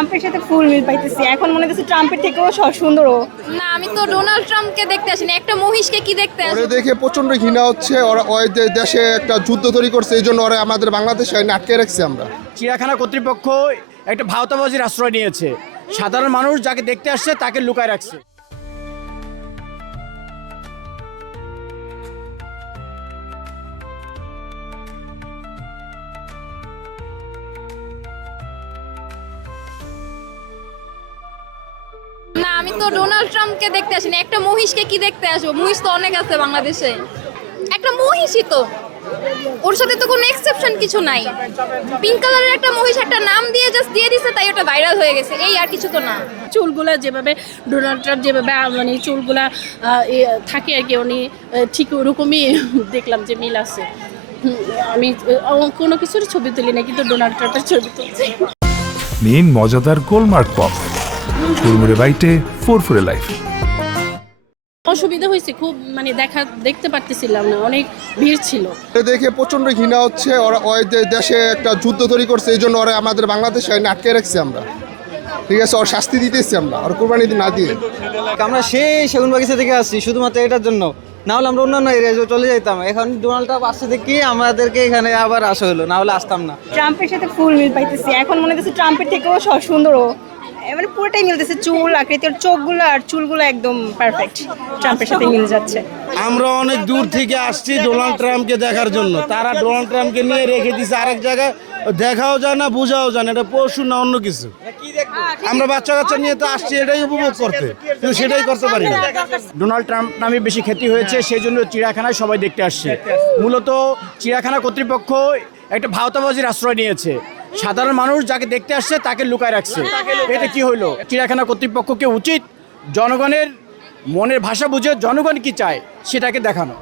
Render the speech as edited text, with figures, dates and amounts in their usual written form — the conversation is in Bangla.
ট্রাম্পের সাথে ফুল মিল পাইতেছি। এখন মনে হচ্ছে ট্রাম্পের থেকেও সুন্দরও। না, আমি তো ডোনাল্ড ট্রাম্পকে দেখতে আসিনি, একটা মহিষকে কি দেখতে আসি। ওরে দেখে প্রচন্ড ঘৃণা হচ্ছে। ওরা ওই দেশে একটা যুদ্ধ তৈরি করছে, এই জন্য ওরা আমাদের বাংলাদেশে আটকে রাখছি আমরা। চিড়িয়াখানা কর্তৃপক্ষ একটা ভাওতাবাজির আশ্রয় নিয়েছে। সাধারণ মানুষ যাকে দেখতে আসছে তাকে লুকায় রাখছে। না, আমি তো ডোনাল্ড ট্রাম্পকে দেখতে আসিনি, একটা মহিষকে কি দেখতে আসবো। মহিষ তো অনেক আছে বাংলাদেশে, একটা মহিষই তো, ওর সাথে তো কোনো এক্সেপশন কিছু নাই। পিঙ্ক কালারের একটা মহিষ একটা নাম দিয়ে জাস্ট দিয়ে দিছে, তাই ওটা ভাইরাল হয়ে গেছে, এই আর কিছু তো না। চুলগুলা যেভাবে ডোনাল্ড ট্রাম্প যেভাবে মানে চুলগুলা থাকে আর কি, উনি ঠিক ওরকমই দেখলাম যে মিল আছে। আমি কোনো কিছুর ছবি তুলি না, কিন্তু ডোনাল্ড ট্রাম্পের ছবি তুলছি। নিন মজাদার গোলমার্ক পপ, কুড়মুড়ে বাইটে ফুরফুরে লাইফ। অসুবিধা হয়েছে খুব, মানে দেখতে পারতেছিলাম না, অনেক ভিড় ছিল। ওরে দেখে প্রচন্ড ঘৃণা হচ্ছে। ওরা ওই দেশে একটা যুদ্ধ তৈরি করছে, এই জন্য ওরা আমাদের বাংলাদেশে আটকে রাখছি আমরা। ঠিক আছে, ওর শাস্তি দিতেছি আমরা, ওর কোরবানি না দিয়ে। আমরা সেই সেগুনবাগিচা থেকে আসছি শুধুমাত্র এটার জন্য, না হলে আমরা অন্যান্য এরিয়ায় চলে যেতাম। এখন ডোনাল্ড ট্রাম্প আসছে দেখি আমাদেরকে এখানে আবার আসা হলো, না হলে আসতাম না। ট্রাম্পের সাথে ফুল মিল পাইতেছি। এখন মনে হচ্ছে ট্রাম্পের থেকেও সুন্দরও। মানে পুরোটাই মিলতেছে, চুল আকৃতি, ওর চোখগুলো আর চুলগুলো একদম পারফেক্ট, ট্রাম্পের সাথে মিল যাচ্ছে। আমরা অনেক দূর থেকে আসছি ডোনাল্ড ট্রাম্পকে দেখার জন্য। তারা ডোনাল্ড ট্রাম্পকে নিয়ে রেখে দিছে আরেক জায়গায়, দেখাও যায় না, বোঝাও যায় না, এটা পশু না অন্য কিছু। আমরা বাচ্চা কাচ্চা নিয়ে তো আসছি এটাই উপভোগ করতে, কিন্তু সেটাই করতে পারি না। ডোনাল্ড ট্রাম্প নামে বেশি খ্যাতি হয়েছে, সেই জন্য চিড়িয়াখানায় সবাই দেখতে আসছে। মূলত চিড়িয়াখানা কর্তৃপক্ষ একটা ভাওতাবাজির আশ্রয় নিয়েছে। সাধারণ মানুষ যাকে দেখতে আসছে তাকে লুকায় রাখছে। এটা কি হইলো? চিড়িয়াখানা কর্তৃপক্ষকে উচিত জনগণের মনের ভাষা বুঝে জনগণ কি চায় সেটাকে দেখানো।